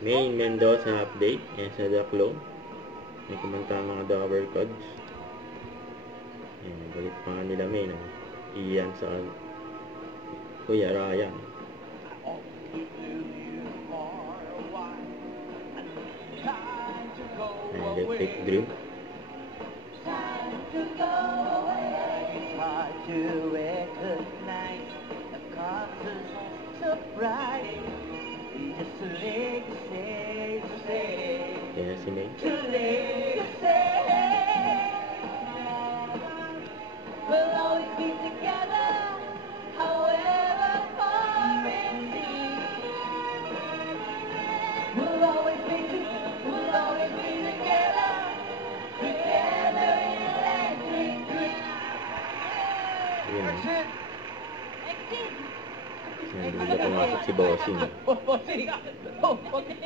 Main Mendoza update. Yan sa Daklo. May kumanta mga Dower Codes. Yan, balik pa nga nila Main. Iyan sa Kuya Ryan. Electric Dream. To recognize the causes so bright. Just too late to say, Yan si May. too late to say. We'll always be together, however far it seems. We'll always be together, together in electric dream. Yan. Exit! Yan, hindi na pumasok si Bossing. Bossing! Bossing!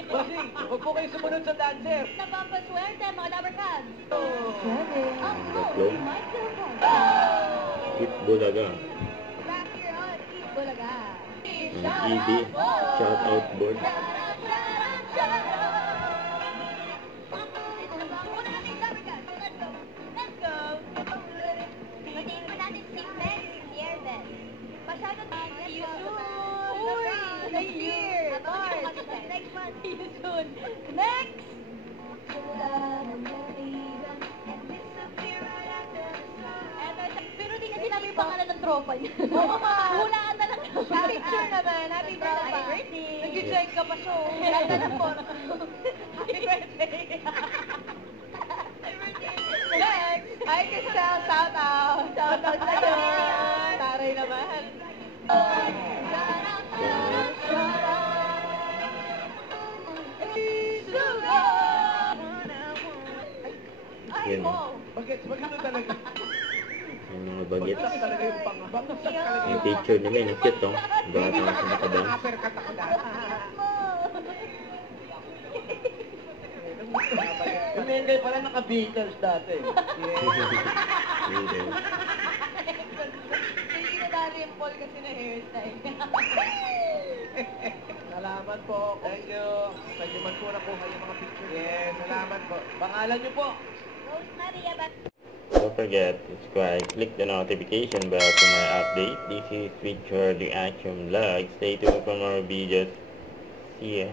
Huwag po kayo sumunod sa dancer! Napapaswerte, mga Lovercats! Ang Daklo. microphone! Hit Bulaga. Wrap your heart, eat bulaga! ED. Shout out board. Una natin Lovercats! Let's go! Let's go! Patayin mo natin si Ben Sierves. Masyado tayo. See you soon! Uy! Next year! March! Next month! See you soon! Next! Pero di kasi namin yung pangalan ng tropa niya. Oo nga. Hulaan na lang. Picture naman. Happy birthday. Nag-check ka pa siya. Ganda ng photo. Happy birthday. Next. Hi, Crystal. Shout out. Shout out sa'yo. Taray naman. Yan. Bakit mo talaga? Yung mga bagets. Bagsak talaga yung panga. Bagsak talaga Yung picture ni May. Ang cute, oh. Bata nga sa nakabang. Uppercut ako dahil. Yung Mendel pala naka-Beatles dati. Hindi. Hindi na dali yung Paul kasi na hairstyle. Salamat po. Thank you. Pwede man po nakuha yung mga picture. Yes, salamat po. Pangalan niyo po? Rose Maria, but Don't forget to subscribe, click the notification bell for more updates. This is Feature Reaction Vlog. Stay tuned for more videos. See ya.